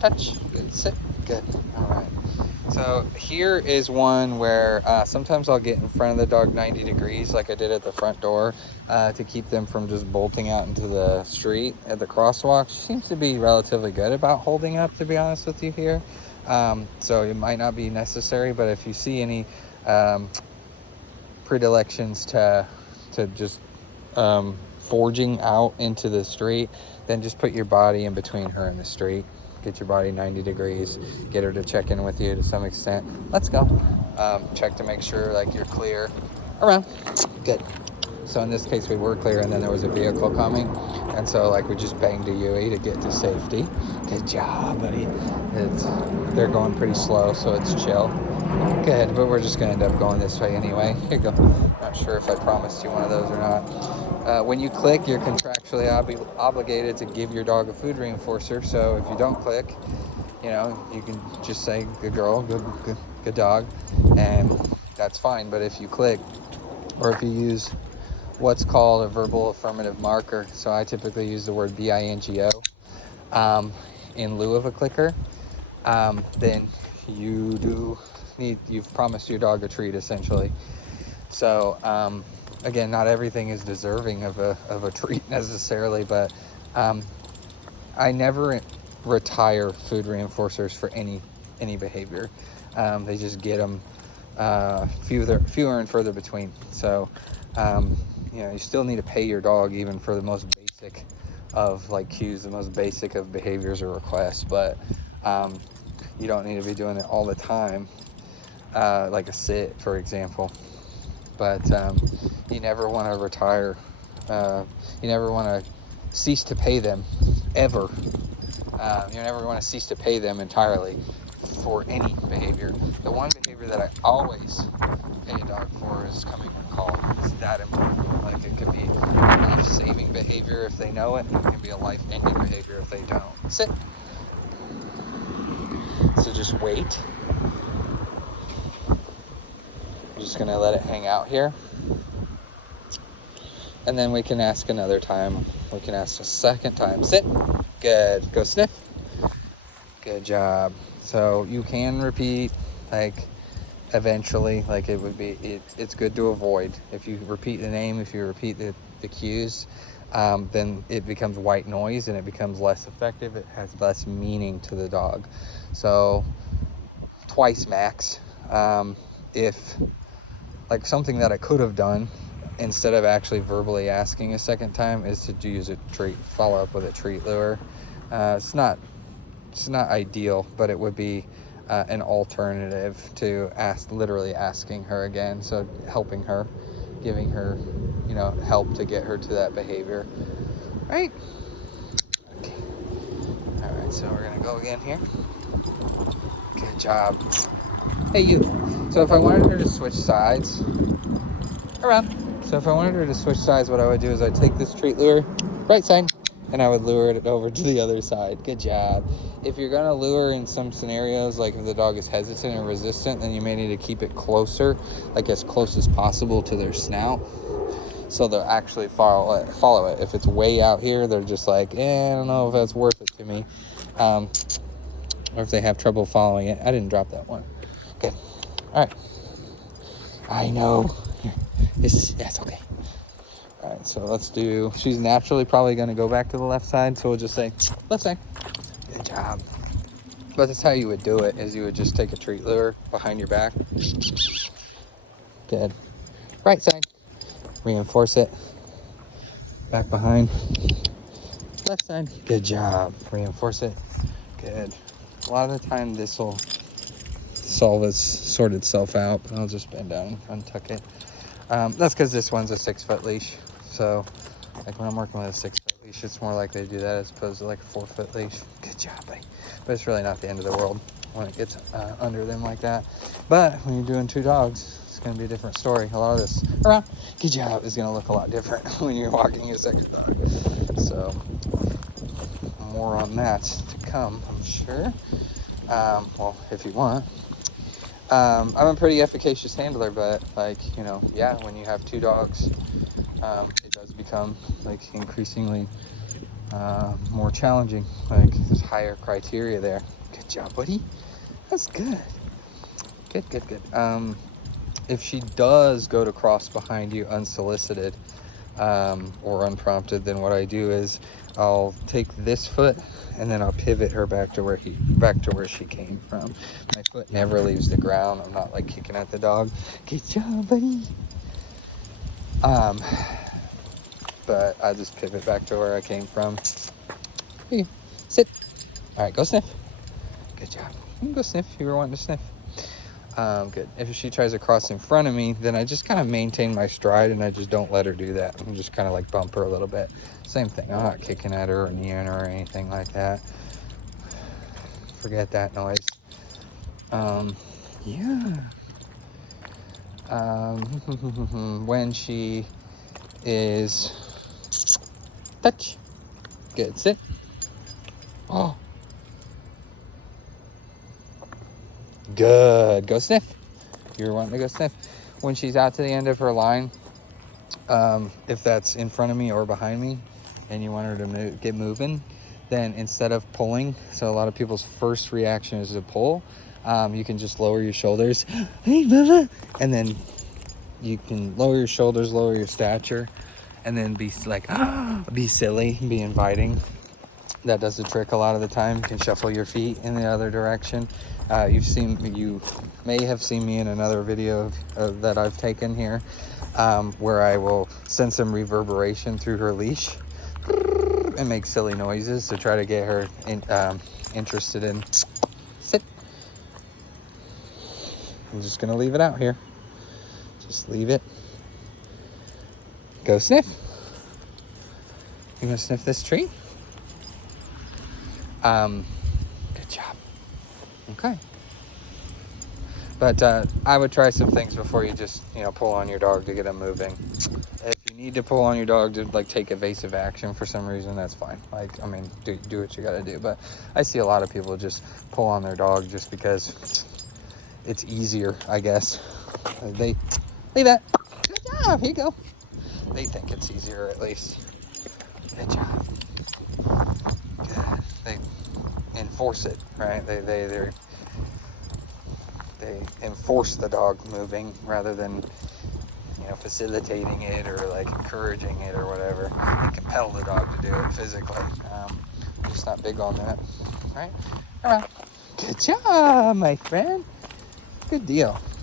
touch, good, sit, good. All right. So here is one where sometimes I'll get in front of the dog 90 degrees like I did at the front door to keep them from just bolting out into the street at the crosswalk. She seems to be relatively good about holding up, to be honest with you here. So it might not be necessary, but if you see any predilections to just forging out into the street, then just put your body in between her and the street. Get your body 90 degrees, get her to check in with you to some extent. Let's go. Check to make sure like you're clear. Around. Good. So in this case we were clear, and then there was a vehicle coming, and so like we just banged a UE to get to safety. Good job, buddy. They're going pretty slow, so it's chill. Good, but we're just gonna end up going this way anyway. Here you go. Not sure if I promised you one of those or not. When you click, you're contractually obligated to give your dog a food reinforcer. So if you don't click, you know, you can just say good girl, good dog, and that's fine. But if you click, or if you use what's called a verbal affirmative marker, so I typically use the word bingo in lieu of a clicker, then you've promised your dog a treat essentially. So again, not everything is deserving of a treat necessarily, but I never retire food reinforcers for any behavior. They just get them fewer and further between. So you know, you still need to pay your dog even for the most basic of like cues, the most basic of behaviors or requests, but you don't need to be doing it all the time, like a sit, for example. But you never want to retire. You never want to cease to pay them, ever. You never want to cease to pay them entirely for any behavior. The one behavior that I always pay a dog for is coming on call. It's that important. Like it could be a life-saving behavior if they know it. It can be a life-ending behavior if they don't. Sit. So just wait. I'm just gonna let it hang out here. And then we can ask another time. We can ask a second time. Sit. Good. Go sniff. Good job. So you can repeat, like, eventually, like it would be, it's good to avoid. If you repeat the name, if you repeat the cues, then it becomes white noise and it becomes less effective. It has less meaning to the dog. So twice max. If like something that I could have done instead of actually verbally asking a second time is to use a treat, follow up with a treat lure. It's not ideal, but it would be an alternative to literally asking her again. So helping her, giving her, you know, help to get her to that behavior. Right? Okay. All right, so we're gonna go again here. Good job. Hey, you. So if I wanted her to switch sides, around. So if I wanted her to switch sides, what I would do is I'd take this treat lure, right side, and I would lure it over to the other side. Good job. If you're gonna lure in some scenarios, like if the dog is hesitant or resistant, then you may need to keep it closer, like as close as possible to their snout, so they'll actually follow it. If it's way out here, they're just like, I don't know if that's worth it to me. Or if they have trouble following it. I didn't drop that one. Good. All right. I know. That's okay. All right, so let's do, she's naturally probably going to go back to the left side, so we'll just say left side. Good job. But that's how you would do it, is you would just take a treat lure behind your back. Good. Right side. Reinforce it. Back behind. Left side. Good job. Reinforce it. Good. A lot of the time this will sort itself out, but I'll just bend down and untuck it. That's because this one's a 6-foot leash. So like when I'm working with a 6-foot leash, it's more likely to do that as opposed to like a 4-foot leash. Good job, buddy. But it's really not the end of the world when it gets under them like that. But when you're doing 2 dogs, it's going to be a different story. A lot of this around, good job, is going to look a lot different when you're walking a second dog. So more on that to come, I'm sure. Well, if you want. I'm a pretty efficacious handler, but like, you know, yeah, when you have 2 dogs, it does become like increasingly more challenging. Like, there's higher criteria there. Good job, buddy. That's good. Good. If she does go to cross behind you unsolicited, or unprompted, then what I do is I'll take this foot and then I'll pivot her back to where she came from. My foot never leaves the ground. I'm not like kicking at the dog. Good job, buddy. But I just pivot back to where I came from. Here, sit. All right, go sniff. Good job. You can go sniff if you were wanting to sniff. Good. If she tries to cross in front of me, then I just kind of maintain my stride and I just don't let her do that. I'm just kind of like bump her a little bit. Same thing. I'm not kicking at her or kneeing her or anything like that. Forget that noise. Yeah. When she is touch. Good. Sit. Oh. Good. Go sniff. You're wanting to go sniff. When she's out to the end of her line, if that's in front of me or behind me, and you want her to get moving, then instead of pulling, so a lot of people's first reaction is to pull, you can just lower your shoulders. Hey, Bella. And then you can lower your shoulders, lower your stature, and then be like, be silly, be inviting. That does the trick a lot of the time. You can shuffle your feet in the other direction. You may have seen me in another video that I've taken here, where I will send some reverberation through her leash and make silly noises to try to get her interested in sit. I'm just gonna leave it out here. Just leave it. Go sniff. You gonna sniff this tree? Good job. Okay. But I would try some things before you just, pull on your dog to get them moving. If you need to pull on your dog to like take evasive action for some reason, that's fine. Like, I mean, do what you gotta do. But I see a lot of people just pull on their dog just because it's easier, I guess. They leave that. Good job. Here you go. They think it's easier, at least. Good job. Good. They enforce it, right? They enforce the dog moving rather than facilitating it or like encouraging it or whatever. They compel the dog to do it physically. I'm just not big on that, right? All right. Good job, my friend. Good deal.